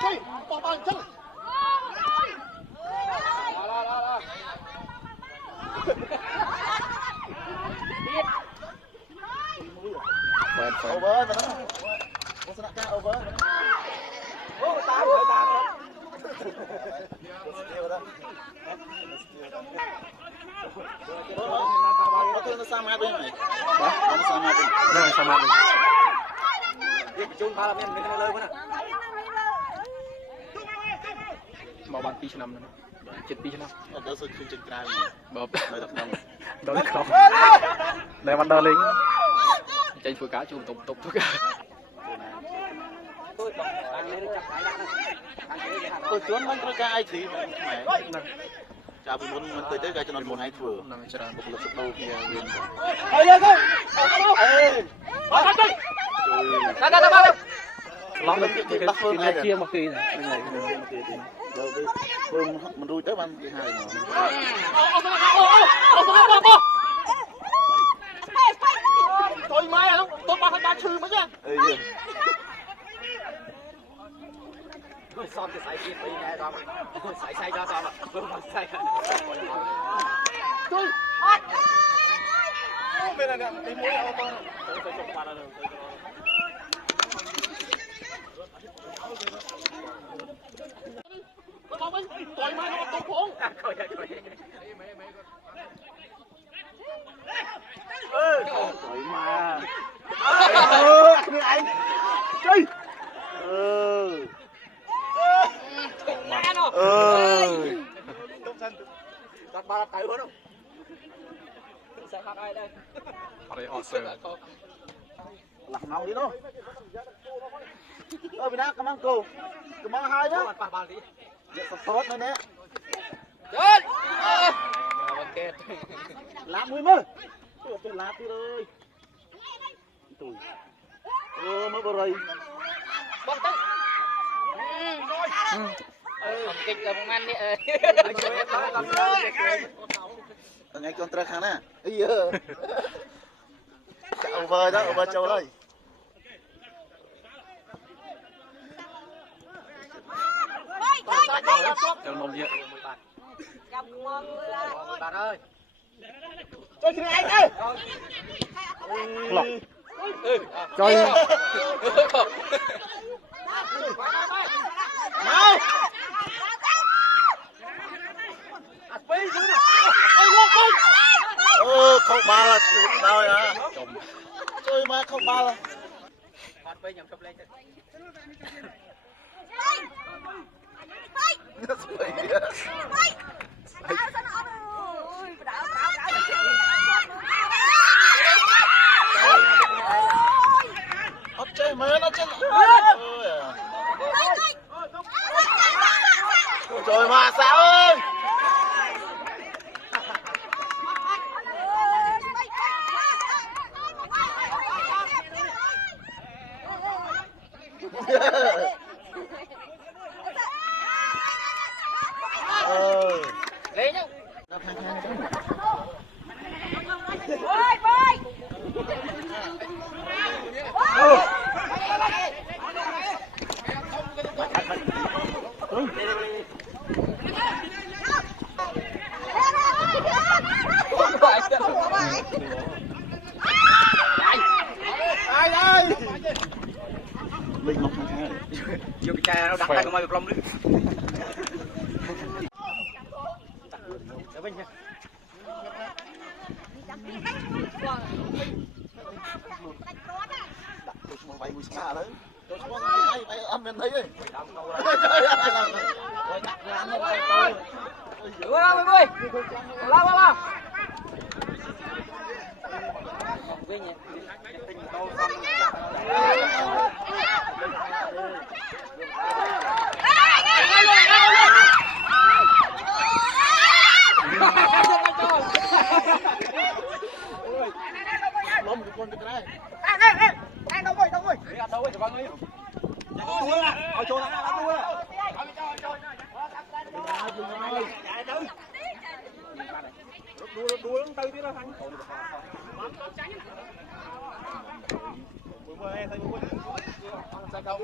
chơi bỏ bàn chân over rồi đó một sân ca over ô tám rồi nó sama đi này nó sama đi rồi sama đi đi chun ba làm em lên lên quá nè bảo bàn pi năm nữa chật pi năm đó sự chương trình cài bóp nơi tập năm đó là không đây bắt đầu lính chạy phơi cá chun tục tục cả tôi chốn mình tôi cài thì mẹ chào mình muốn tới tới cái cho nó muốn hay thừa nằm chờ một lực đầu kia viên Ê lên coi. Ra ra ra. lắm cái này chia một kỳ này mình đuôi tới ban thứ hai Tôi mai à, tôi ba chư mới nha. Xong cái sai kia đi nè xong. Sai cho xong à. Vương mà sai. Tôi. Bên này nè, tí mũi ô tô. Tôi chụp qua rồi. Con bên tôi mai nó tốt không? Coi. trời mà người anh chơi Đặt ba tay luôn không? Sẽ phạt ai đây? đây họ sờ lạc nòng đi đâu Việt Nam cầm cô cầm hai đó support nữa nè Chết! làm mùi mơ tôi làm đi ơi tui mới vừa rồi Bông tóc không kịch là bông ăn đi ơi ngay con tra khăn nè ý ơ over đó over châu đây cho một diện bạn ơi chơi cái anh ơi lọc chơi mau không ba là rồi à chơi mà không ba là phạt bây nhầm chụp lên chơi mà nó chơi trời mà sao ơi lấy nhá ai đây mình một thằng chưa bị chai nó đặt tay của mày lông đi vậy mùi xa đấy tôi không có gì hay ăn bên đấy đi lao lông cái con cái này Anh đâu rồi? Đi ăn đâu rồi? Vâng ơi. Ở chỗ này ăn luôn. Đuôi nó tới tí đó thằng. Chơi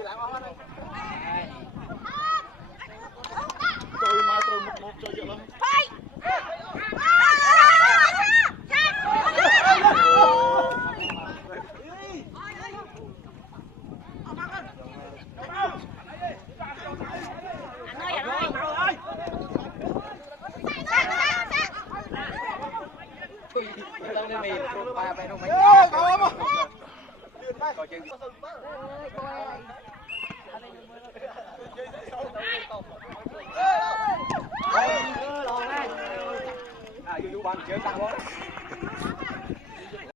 mai chơi một chơi dữ lắm. Ba bên đâu mấy. Coi chừng.